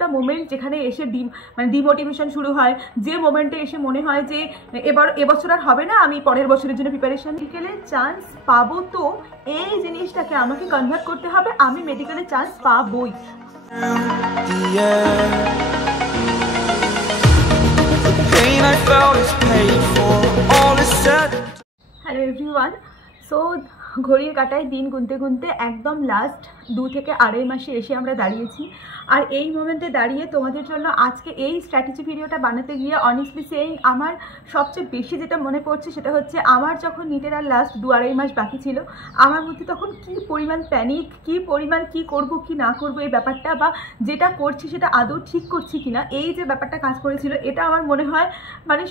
The moment যেখানে এসে মানে ডিমোটিভেশন শুরু হয়, যে মোমেন্টে এসে মনে হয় যে এবছর আর হবে না, আমি পরের বছরের জন্য প্রিপারেশন মেডিকেলে চান্স পাবো, তো এই জিনিসটাকে আমাকে কনভার্ট করতে হবে আমি মেডিকেলে চান্স পাবোই। হ্যালো এভরিওয়ান, সো ঘড়ির কাঁটায় দিন গুনতে গুনতে একদম লাস্ট 2 থেকে 2.5 মাসে এসে আমরা দাঁড়িয়েছি। আর এই মোমেন্টে দাঁড়িয়ে তোমাদের জন্য আজকে এই স্ট্র্যাটেজি ভিডিওটা বানাতে গিয়ে অনেস্টলি সেইং আমার সবচেয়ে বেশি যেটা মনে পড়ছে সেটা হচ্ছে আমার যখন নিটের আর লাস্ট 2-2.5 মাস বাকি ছিল, আমার মধ্যে তখন কী পরিমাণ প্যানিক, কী পরিমাণ কী করব কি না করব এই ব্যাপারটা, বা যেটা করছি সেটা আদৌ ঠিক করছি কিনা, এই যে ব্যাপারটা কাজ করেছিল, এটা আমার মনে হয় মানে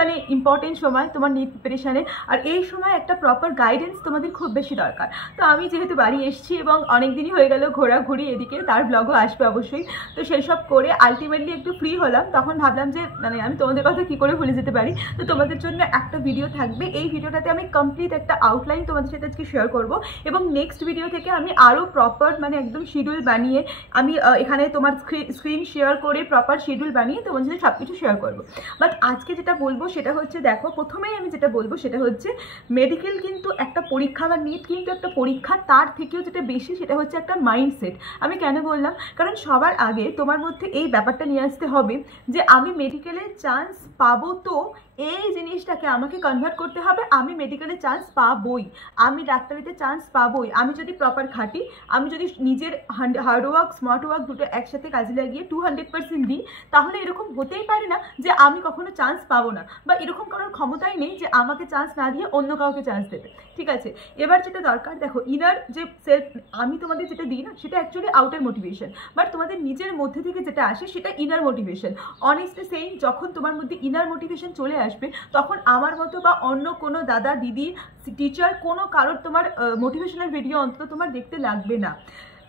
মানে ইম্পর্টেন্ট সময় তোমার নিট প্রিপারেশানে। আর এই সময় একটা প্রপার গাইডেন্স তোমাদের খুব বেশি দরকার। তো আমি যেহেতু বাড়ি এসেছি এবং অনেক দিনই হয়ে গেল ঘোরাঘুরি, এদিকে তার ব্লগও আসবে অবশ্যই, তো সেই সব করে আলটিমেটলি একটু ফ্রি হলাম। তখন ভাবলাম যে মানে আমি তোমাদের কথা কী করে ভুলে যেতে পারি, তো তোমাদের জন্য একটা ভিডিও থাকবে। এই ভিডিওটাতে আমি কমপ্লিট একটা আউটলাইন তোমাদের সাথে আজকে শেয়ার করব, এবং নেক্সট ভিডিও থেকে আমি আরও প্রপার মানে একদম শিডিউল বানিয়ে আমি এখানে তোমার স্ক্রিন শেয়ার করে প্রপার শিডিউল বানিয়ে তোমাদের সাথে সব কিছু শেয়ার করবো। বাট আজকে যেটা বলবো সেটা হচ্ছে, দেখো প্রথমেই আমি যেটা বলবো সেটা হচ্ছে মেডিকেল কিন্তু একটা পরীক্ষা, বা নিট কিন্তু একটা পরীক্ষা, তার থেকেও যেটা বেশি সেটা হচ্ছে একটা মাইন্ডসেট। আমি কেন বললাম, কারণ সবার আগে তোমার মধ্যে এই ব্যাপারটা নিয়ে আসতে হবে যে আমি মেডিকেলে চান্স পাবো, তো এই জিনিসটাকে আমাকে কনভার্ট করতে হবে আমি মেডিকেলে চান্স পাবোই, আমি ডাক্তারিতে চান্স পাবোই। আমি যদি প্রপার খাটি, আমি যদি নিজের হার্ডওয়ার্ক স্মার্ট ওয়ার্ক দুটো একসাথে কাজে লাগিয়ে 200% দিই, তাহলে এরকম হতেই পারে না যে আমি কখনো চান্স পাবো না, বা এরকম কারোর ক্ষমতাই নেই যে আমাকে চান্স না দিয়ে অন্য কাউকে চান্স দেবে। ঠিক আছে, এবার যেটা দরকার, দেখো ইনার যে সেলফ আমি তোমাদের যেটা দিই না সেটা অ্যাকচুয়ালি আউটার মোটিভেশন, বাট তোমাদের নিজের মধ্যে থেকে যেটা আসে সেটা ইনার মোটিভেশন। অনেস্টলি সেইং, যখন তোমার মধ্যে ইনার মোটিভেশন চলে আসবে, তখন আমার মতো বা অন্য কোনো দাদা দিদি টিচার কোনো কারোর তোমার মোটিভেশনাল ভিডিও অন্তত তোমার দেখতে লাগবে না।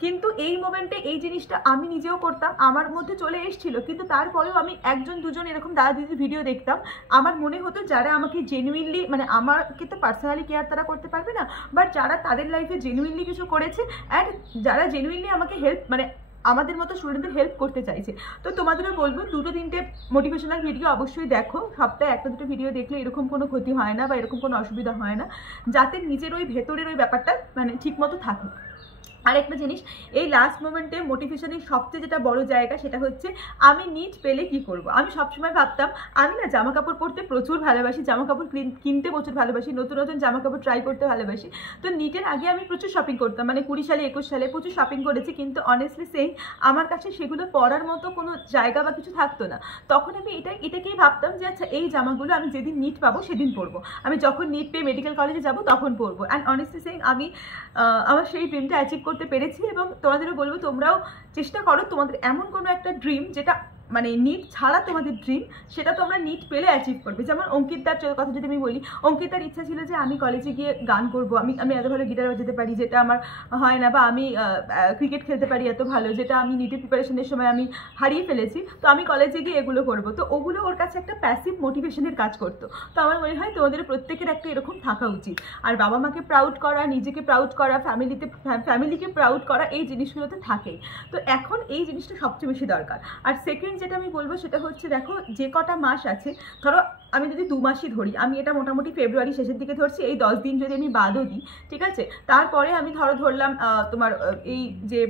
কিন্তু এই মোমেন্টে এই জিনিসটা আমি নিজেও করতাম, আমার মধ্যে চলে এসেছিল, কিন্তু তারপরেও আমি 1-2 এরকম দাদা দিদির ভিডিও দেখতাম, আমার মনে হতো যারা আমাকে জেনুইনলি, মানে আমাকে তো পার্সোনালি কেয়ার তারা করতে পারবে না, বাট যারা তাদের লাইফে জেনুইনলি কিছু করেছে অ্যান্ড যারা জেনুইনলি আমাকে হেল্প, মানে আমাদের মতো স্টুডেন্টদের হেল্প করতে চাইছে। তো তোমাদেরও বলবো 2-3টে মোটিভেশনাল ভিডিও অবশ্যই দেখো, সপ্তাহে 1-2 ভিডিও দেখলে এরকম কোনো ক্ষতি হয় না বা এরকম কোনো অসুবিধা হয় না, যাতে নিজের ওই ভেতরের ওই ব্যাপারটা মানে ঠিকমতো থাকে। আরেকটা জিনিস, এই লাস্ট মোমেন্টে মোটিভেশনের সবচেয়ে যেটা বড় জায়গা সেটা হচ্ছে আমি নিট পেলে কি করব। আমি সবসময় ভাবতাম, আমি না জামা কাপড় পরতে প্রচুর ভালোবাসি, জামা কাপড় কিনতে প্রচুর ভালোবাসি, নতুন নতুন জামা কাপড় ট্রাই করতে ভালোবাসি। তো নিটের আগে আমি প্রচুর শপিং করতাম, মানে 20 সালে 21 সালে প্রচুর শপিং করেছি, কিন্তু অনেস্টলি সেই আমার কাছে সেগুলো পরার মতো কোনো জায়গা বা কিছু থাকতো না। তখন আমি এটাকেই ভাবতাম যে আচ্ছা এই জামাগুলো আমি যেদিন নিট পাবো সেদিন পরবো, আমি যখন নিট পেয়ে মেডিকেল কলেজে যাবো তখন পরবো। অ্যান্ড অনেস্টলি সেই আমি আমার সেই ড্রিমটা অ্যাচিভ করতে পেরেছি, এবং তোমাদেরও বলবো তোমরাও চেষ্টা করো তোমাদের এমন কোনো একটা ড্রিম যেটা মানে নিট ছাড়া তোমাদের ড্রিম, সেটা তোমরা নিট পেলে অ্যাচিভ করবে। যেমন অঙ্কিতার কথা যদি আমি বলি, অঙ্কিতার ইচ্ছা ছিল যে আমি কলেজে গিয়ে গান করবো, আমি এত ভালো গিটার বাজাতে পারি যেটা আমার হয় না, বা আমি ক্রিকেট খেলতে পারি এত ভালো যেটা আমি নিটের প্রিপারেশনের সময় আমি হারিয়ে ফেলেছি, তো আমি কলেজে গিয়ে এগুলো করবো। তো ওগুলো ওর কাছে একটা প্যাসিভ মোটিভেশনের কাজ করতো। তো আমার মনে হয় তোমাদের প্রত্যেকের একটা এরকম থাকা উচিত। আর বাবা মাকে প্রাউড করা, নিজেকে প্রাউড করা, ফ্যামিলিকে প্রাউড করা, এই জিনিসগুলোতে থাকেই। তো এখন এই জিনিসটা সবচেয়ে বেশি দরকার। আর সেকেন্ড যেটা আমি বলবো সেটা হচ্ছে, দেখো যে কটা মাস আছে, ধরো আমি যদি 2 মাসই ধরি, আমি এটা মোটামুটি ফেব্রুয়ারি শেষের দিকে ধরছি, এই 10 দিন যদি আমি বাদও দিই, ঠিক আছে, তারপরে আমি ধরলাম তোমার এই যে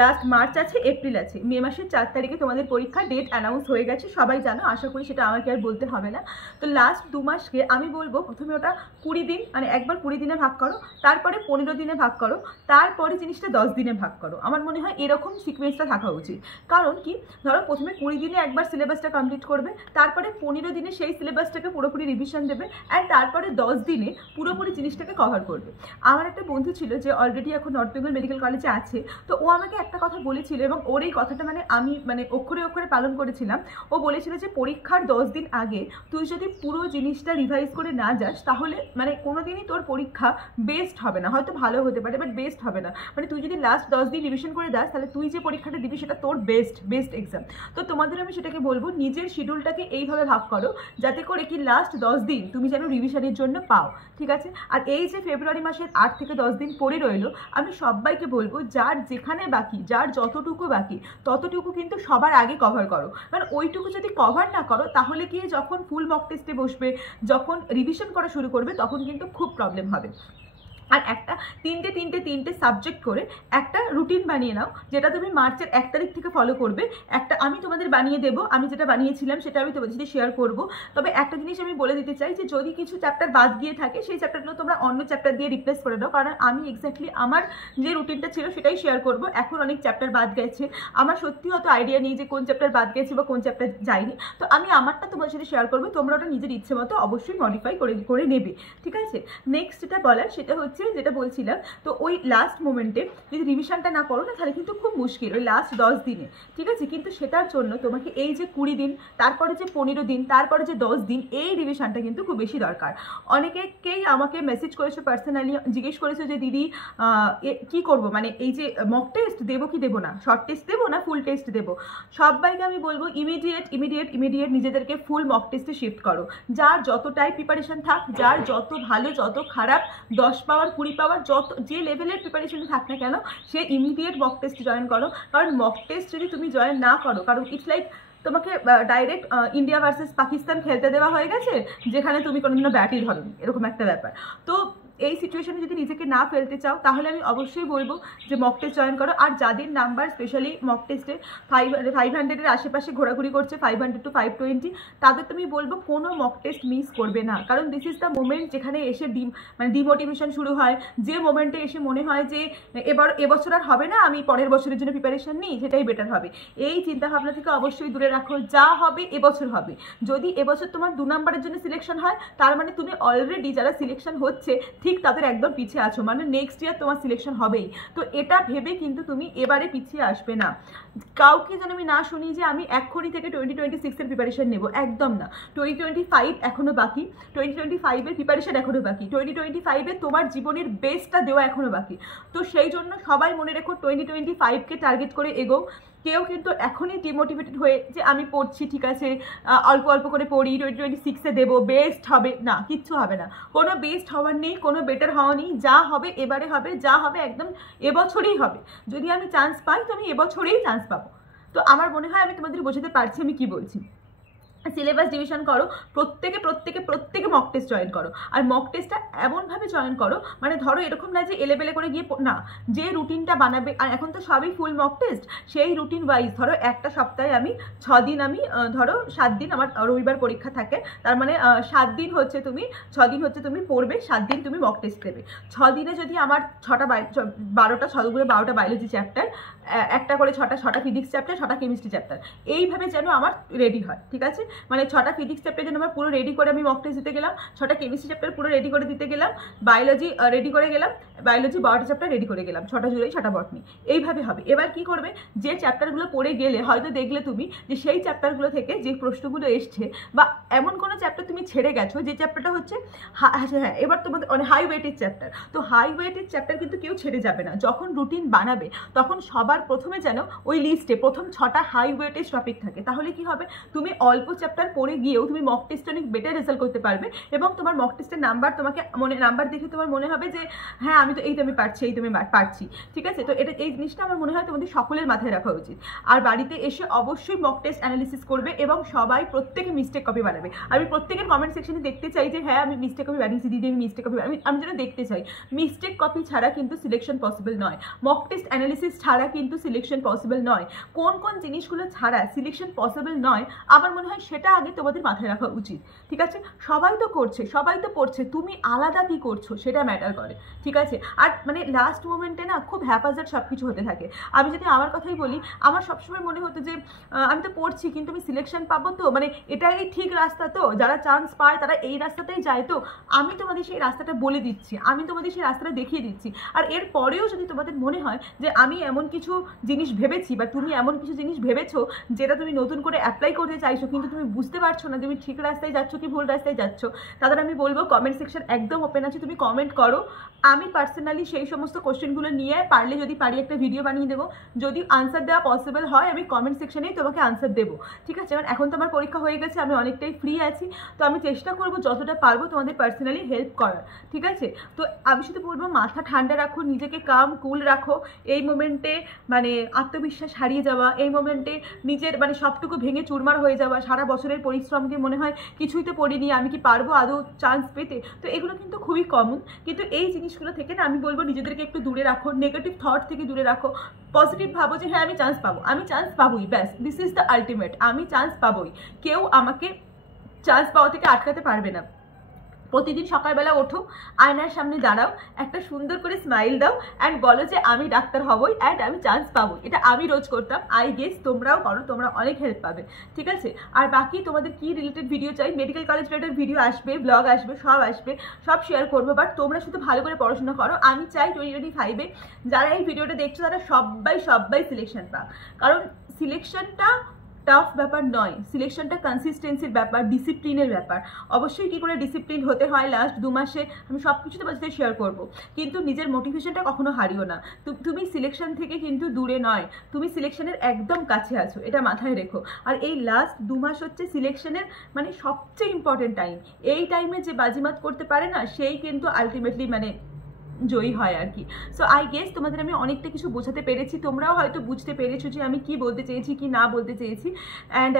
লাস্ট মার্চ আছে, এপ্রিল আছে, মে মাসের 4 তারিখে তোমাদের পরীক্ষা ডেট অ্যানাউন্স হয়ে গেছে, সবাই জানো, আশা করি সেটা আমাকে আর বলতে হবে না। তো লাস্ট 2 মাসকে আমি বলবো প্রথমে ওটা 20 দিন, মানে একবার 20 দিনে ভাগ করো, তারপরে 15 দিনে ভাগ করো, তারপরে জিনিসটা 10 দিনে ভাগ করো। আমার মনে হয় এরকম সিকোয়েন্সটা থাকা উচিত। কারণ কি, ধরো প্রথমে 20 দিনে একবার সিলেবাসটা কমপ্লিট করবে, তারপরে 15 দিনে সেই সিলেবাসটাকে পুরোপুরি রিভিশন দেবে, অ্যান্ড তারপরে 10 দিনে পুরোপুরি জিনিসটাকে কভার করবে। আমার একটা বন্ধু ছিল যে অলরেডি এখন নর্থ বেঙ্গল মেডিকেল কলেজে আছে, তো ও আমাকে একটা কথা বলেছিল, এবং ওর এই কথাটা মানে আমি মানে অক্ষরে অক্ষরে পালন করেছিলাম। ও বলেছিল যে পরীক্ষার 10 দিন আগে তুই যদি পুরো জিনিসটা রিভাইজ করে না যাস, তাহলে মানে কোনোদিনই তোর পরীক্ষা বেস্ট হবে না, হয়তো ভালো হতে পারে বাট বেস্ট হবে না। মানে তুই যদি লাস্ট 10 দিন রিভিশন করে যাস, তাহলে তুই যে পরীক্ষাটা দিবি সেটা তোর বেস্ট এক্সাম। তো তোমাদের আমি সেটাকে বলবো, নিজের শিডিউলটাকে এইভাবে ভাগ করো যাতে করে কি লাস্ট 10 দিন তুমি যেন রিভিশনের জন্য পাও, ঠিক আছে। আর এই যে ফেব্রুয়ারি মাসের 8 থেকে 10 দিন পরে রইলো, আমি সবাইকে বলবো যার যেখানে বাকি বাকি, যার যতটুকু বাকি ততটুকু কিন্তু সবার আগে কভার করো। কারণ ওইটুকু যদি কভার না করো তাহলে কি যখন ফুল মক টেস্টে বসবে, যখন রিভিশন করা শুরু করবে, তখন কিন্তু খুব প্রবলেম হবে। আর একটা তিনটে সাবজেক্ট করে একটা রুটিন বানিয়ে নাও, যেটা তুমি মার্চের 1 তারিখ থেকে ফলো করবে। একটা আমি তোমাদের বানিয়ে দেবো, আমি যেটা বানিয়েছিলাম সেটা আমি তোমাদের সাথে শেয়ার করবো। তবে একটা জিনিস আমি বলে দিতে চাই যে যদি কিছু চ্যাপ্টার বাদ গিয়ে থাকে সেই চ্যাপ্টারগুলো তোমরা অন্য চ্যাপ্টার দিয়ে রিপ্লেস করে দাও, কারণ আমি এক্স্যাক্টলি আমার যে রুটিনটা ছিল সেটাই শেয়ার করবো। এখন অনেক চ্যাপ্টার বাদ গেছে, আমার সত্যি অত আইডিয়া নেই যে কোন চ্যাপ্টার বাদ গেছে বা কোন চ্যাপ্টার যায়নি, তো আমি আমারটা তোমাদের সাথে শেয়ার করবো, তোমরা ওটা নিজের ইচ্ছে মতো অবশ্যই মডিফাই করে নেবে, ঠিক আছে। নেক্সট যেটা বলার সেটা হচ্ছে যেটা বলছিলাম, তো ওই লাস্ট মোমেন্টে যদি রিভিশনটা না করো না তাহলে কিন্তু খুব মুশকিল, ওই লাস্ট 10 দিনে, ঠিক আছে। কিন্তু সেটার জন্য তোমাকে এই যে 20 দিন, তারপরে যে 15 দিন, তারপরে যে 10 দিন, এই রিভিশনটা কিন্তু খুব বেশি দরকার। অনেকেই আমাকে মেসেজ করেছো পার্সোনালি, জিজ্ঞেস করেছো যে দিদি কি করব, মানে এই যে মক টেস্ট দেবো কি দেবো না, শর্ট টেস্ট দেবো না ফুল টেস্ট দেবো। সবাইকে আমি বলবো ইমিডিয়েট নিজেদেরকে ফুল মক টেস্টে শিফট করো। যার যতটাই প্রিপারেশন থাক, যার যত ভালো যত খারাপ, 10 পাওয়ার 20 পাওয়ার যত যে লেভেলের প্রিপারেশনে থাক না কেন, সে ইমিডিয়েট মক টেস্ট জয়েন করো। কারণ মক টেস্ট যদি তুমি জয়েন না করো, কারণ ইটস লাইক তোমাকে ডাইরেক্ট ইন্ডিয়া ভার্সেস পাকিস্তান খেলতে দেওয়া হয়ে গেছে, যেখানে তুমি কোনোদিনও ব্যাটই ধরোনি, এরকম একটা ব্যাপার। তো এই সিচুয়েশনে যদি নিজেকে না ফেলতে চাও তাহলে আমি অবশ্যই বলবো যে মক টেস্ট জয়েন করো। আর যাদের নাম্বার স্পেশালি মক টেস্টে 500-এর আশেপাশে ঘোরাঘুরি করছে, 500 to 520, তাদের তুমি বলবো কোনো মক টেস্ট মিস করবে না। কারণ দিস ইজ দ্য মোমেন্ট যেখানে এসে ডিমোটিভেশন শুরু হয়, যে মোমেন্টে এসে মনে হয় যে এবছর আর হবে না, আমি পরের বছরের জন্য প্রিপারেশন নিই, সেটাই বেটার হবে। এই চিন্তাভাবনা থেকে অবশ্যই দূরে রাখো। যা হবে এবছর হবে। যদি এবছর তোমার 2 নম্বরের জন্য সিলেকশন হয়, তার মানে তুমি অলরেডি যারা সিলেকশন হচ্ছে ঠিক তাদের একদম পিছিয়ে আছো, মানে নেক্সট ইয়ার তোমার সিলেকশন হবেই। তো এটা ভেবে কিন্তু তুমি এবারে পিছিয়ে আসবে না। কাউকে যেন আমি না শুনি যে আমি এক্ষুনি থেকে 2026-এর প্রিপারেশন নেব, একদম না। 2025 এখনো বাকি, 2025-এর প্রিপারেশন এখনো বাকি, 2025-এ তোমার জীবনের বেস্টটা দেওয়া এখনো বাকি। তো সেই জন্য সবাই মনে রেখো 2025-কে টার্গেট করে এগো। কেউ কিন্তু এখনই ডিমোটিভেটেড হয়ে যে আমি পড়ছি, ঠিক আছে অল্প অল্প করে পড়ি, 2026-এ দেবো, বেস্ট হবে না, কিচ্ছু হবে না। কোনো বেস্ট হওয়ার নেই, কোনো বেটার হওয়া নেই। যা হবে এবারে হবে, যা হবে একদম এবছরেই হবে। যদি আমি চান্স পাই তো আমি এবছরেই চান্স পাবো। তো আমার মনে হয় আমি তোমাদের বোঝাতে পারছি আমি কি বলছি। সিলেবাস ডিভিশন করো, প্রত্যেকে মক টেস্ট জয়েন করো। আর মক টেস্টটা এমনভাবে জয়েন করো, মানে ধরো এরকম না যে এলেবেলে করে গিয়ে না, যে রুটিনটা বানাবে, আর এখন তো সবই ফুল মক টেস্ট, সেই রুটিন ওয়াইজ ধরো একটা সপ্তাহে আমি 6 দিন, আমি ধরো 7 দিন আমার রবিবার পরীক্ষা থাকে, তার মানে 7 দিন হচ্ছে তুমি 6 দিন হচ্ছে তুমি পড়বে, 7 দিন তুমি মক টেস্ট দেবে। 6 দিনে যদি আমার 12টা 12টা বায়োলজি চ্যাপ্টার, একটা করে 6টা ফিজিক্স চ্যাপ্টার, 6টা কেমিস্ট্রি চ্যাপ্টার, এইভাবে যেন আমার রেডি হয়, ঠিক আছে। মানে 6টা ফিজিক্স চ্যাপ্টার যেন আমার পুরো রেডি করে আমি মক টেস্ট দিতে গেলাম, 6টা কেমিস্ট্রি চ্যাপ্টার পুরো রেডি করে দিতে গেলাম, বায়োলজি রেডি করে গেলাম, বায়োলজি 12টা চ্যাপ্টার রেডি করে গেলাম, 6টা জুলাই 6টা বটনি, এইভাবে হবে। এবার কি করবে, যে চ্যাপ্টারগুলো পড়ে গেলে হয়তো দেখলে তুমি যে সেই চ্যাপ্টারগুলো থেকে যে প্রশ্নগুলো এসছে, বা এমন কোনো চ্যাপ্টার তুমি ছেড়ে গেছো যে চ্যাপ্টারটা হচ্ছে হ্যাঁ এবার তোমাদের হাই ওয়েটেড চ্যাপ্টার, তো হাই ওয়েটেড চ্যাপ্টার কিন্তু কেউ ছেড়ে যাবে না। যখন রুটিন বানাবে তখন সবার প্রথমে যেন ওই লিস্টে প্রথম 6টা হাই ওয়েটেড টপিক থাকে। তাহলে কি হবে, তুমি অল্প চ্যাপ্টার পড়ে গিয়েও তুমি মক টেস্টে অনেক বেটার রেজাল্ট করতে পারবে, এবং তোমার মক টেস্টের নাম্বার তোমাকে নাম্বার দেখে তোমার মনে হবে যে হ্যাঁ আমি তো আমি পারছি, আমি পারছি, ঠিক আছে। তো এই জিনিসটা আমার মনে হয় তোমাদের সকলের মাথায় রাখা উচিত। আর বাড়িতে এসে অবশ্যই মক টেস্ট অ্যানালিসিস করবে, এবং প্রত্যেকে মিস্টেক কপি বানাবে। আমি প্রত্যেকের কমেন্ট সেকশনে দেখতে চাই যে হ্যাঁ আমি মিস্টেক কপি বানিয়েছি দিদি, আমি মিস্টেক কপি, আমি যেন দেখতে চাই। মিস্টেক কপি ছাড়া কিন্তু সিলেকশন পসিবল নয়, মক টেস্ট অ্যানালিসিস ছাড়া কিন্তু সিলেকশন পসিবল নয়। কোন কোন জিনিসগুলো ছাড়া সিলেকশন পসিবল নয় আমার মনে হয় সেটা আগে তোমাদের মাথায় রাখা উচিত, ঠিক আছে। সবাই তো করছে, সবাই তো পড়ছে, তুমি আলাদা কি করছো সেটা ম্যাটার করে, ঠিক আছে। আর মানে লাস্ট মোমেন্টে না খুব হ্যাপাজার্ড সব কিছু হতে থাকে। আমি যদি আমার কথাই বলি, আমার সবসময় মনে হতো যে আমি তো পড়ছি কিন্তু আমি সিলেকশন পাবো তো, মানে এটাই ঠিক রাস্তা তো, যারা চান্স পায় তারা এই রাস্তাতেই যায় তো। আমি তোমাদের সেই রাস্তাটা বলে দিচ্ছি, আমি তোমাদের সেই রাস্তাটা দেখিয়ে দিচ্ছি। আর এর পরেও যদি তোমাদের মনে হয় যে আমি এমন কিছু জিনিস ভেবেছি, বা তুমি এমন কিছু জিনিস ভেবেছো যেটা তুমি নতুন করে অ্যাপ্লাই করতে চাইছো কিন্তু তুমি বুঝতে পারছো না তুমি ঠিক রাস্তায় যাচ্ছ কি ভুল রাস্তায় যাচ্ছ, তাদের আমি বলবো কমেন্ট সেকশন একদম ওপেন আছে, তুমি কমেন্ট করো। আমি পার্সোনালি সেই সমস্ত কোশ্চেনগুলো নিয়ে পারলে যদি পারি একটা ভিডিও বানিয়ে দেবো। যদি আনসার দেওয়া পসিবল হয় আমি কমেন্ট সেকশনেই তোমাকে আনসার দেবো, ঠিক আছে। কারণ এখন তো আমার পরীক্ষা হয়ে গেছে, আমি অনেকটাই ফ্রি আছি, তো আমি চেষ্টা করবো যতটা পারবো তোমাদের পার্সোনালি হেল্প করার, ঠিক আছে। তো আমি শুধু বলবো মাথা ঠান্ডা রাখো, নিজেকে কাম কুল রাখো। এই মোমেন্টে মানে আত্মবিশ্বাস হারিয়ে যাওয়া, এই মোমেন্টে নিজের মানে সবটুকু ভেঙে চুরমার হয়ে যাওয়া, সারা বছরের পরিশ্রমকে মনে হয় কিছুই তো পড়িনি, আমি কি পারবো আদৌ চান্স পেতে। তো এগুলো কিন্তু খুবই কমন। কিন্তু এই জিনিসগুলো থেকে না আমি বলবো নিজেদেরকে একটু দূরে রাখো, নেগেটিভ থট থেকে দূরে রাখো, পজিটিভ ভাবো যে হ্যাঁ আমি চান্স পাবো, আমি চান্স পাবোই, ব্যাস, দিস ইজ দ্য আলটিমেট, আমি চান্স পাবোই, কেউ আমাকে চান্স পাওয়া থেকে আটকাতে পারবে না। প্রতিদিন সকালবেলা ওঠো, আয়নার সামনে দাঁড়াও, একটা সুন্দর করে স্মাইল দাও অ্যান্ড বলো যে আমি ডাক্তার হবই অ্যান্ড আমি চান্স পাবো। এটা আমি রোজ করতাম, আই গেস তোমরাও করো, তোমরা অনেক হেল্প পাবে, ঠিক আছে। আর বাকি তোমাদের কি রিলেটেড ভিডিও চাই, মেডিকেল কলেজ রিলেটেড ভিডিও আসবে, ব্লগ আসবে, সব শেয়ার করবো, বাট তোমরা শুধু ভালো করে পড়াশোনা করো। আমি চাই 2025-এ যারা এই ভিডিওটা দেখছো তারা সবাই সিলেকশন পাক, কারণ সিলেকশনটা টাফ ব্যাপার নয়, সিলেকশনটা কনসিস্টেন্সির ব্যাপার, ডিসিপ্লিনের ব্যাপার। অবশ্যই কী করে ডিসিপ্লিন হতে হয় লাস্ট 2 মাসে আমি সব কিছু তোমার সাথে শেয়ার করবো, কিন্তু নিজের মোটিভেশনটা কখনো হারিও না। তুমি সিলেকশন থেকে কিন্তু দূরে নয়, তুমি সিলেকশনের একদম কাছে আছো, এটা মাথায় রেখো। আর এই লাস্ট 2 মাস হচ্ছে সিলেকশনের মানে সবচেয়ে ইম্পর্টেন্ট টাইম। এই টাইমে যে বাজিমাত করতে পারে না সেই কিন্তু আলটিমেটলি মানে জয়ী হয় আর কি। সো আই গেস তোমাদের আমি অনেকটা কিছু বোঝাতে পেরেছি, তোমরাও হয়তো বুঝতে পেরেছো যে আমি কি বলতে চেয়েছি কি না বলতে চেয়েছি। অ্যান্ড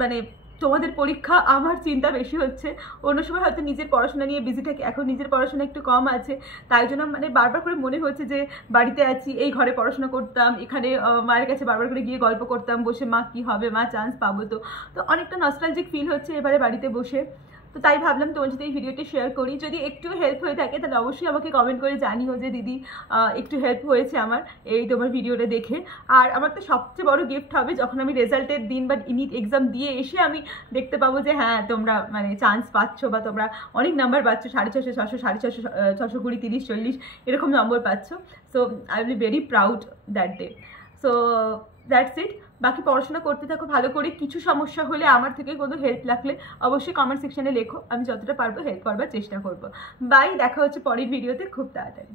মানে তোমাদের পরীক্ষা আমার চিন্তা বেশি হচ্ছে, অন্য সময় হয়তো নিজের পড়াশোনা নিয়ে বিজি থাকি, এখন নিজের পড়াশোনা একটু কম আছে, তাই জন্য মানে বারবার করে মনে হচ্ছে যে বাড়িতে আছি, এই ঘরে পড়াশোনা করতাম, এখানে মায়ের কাছে বারবার করে গিয়ে গল্প করতাম বসে, মা কি হবে, মা চান্স পাবো তো। তো অনেকটা নস্টালজিক ফিল হচ্ছে এবারে বাড়িতে বসে। তো তাই ভাবলাম তোমার সাথে এই ভিডিওটি শেয়ার করি, যদি একটু হেল্প হয়ে থাকে তাহলে অবশ্যই আমাকে কমেন্ট করে জানিও যে দিদি একটু হেল্প হয়েছে আমার এই তোমার ভিডিওটা দেখে। আর আমার তো সবচেয়ে বড় গিফট হবে যখন আমি রেজাল্টের দিন বা ইউনিট এক্সাম দিয়ে এসে আমি দেখতে পাবো যে হ্যাঁ তোমরা মানে চান্স পাচ্ছ বা তোমরা অনেক নাম্বার পাচ্ছ, 650, 600, 650, 620, 30, 40 এরকম নম্বর পাচ্ছ। So I will be very proud that day. So that's it. বাকি পড়াশোনা করতে থাকো ভালো করে, কিছু সমস্যা হলে আমার থেকে কোনো হেল্প লাগলে অবশ্যই কমেন্ট সেকশনে লেখো, আমি যতটা পারবো হেল্প করবার চেষ্টা করবো। বাই, দেখা হচ্ছে পরের ভিডিওতে খুব তাড়াতাড়ি।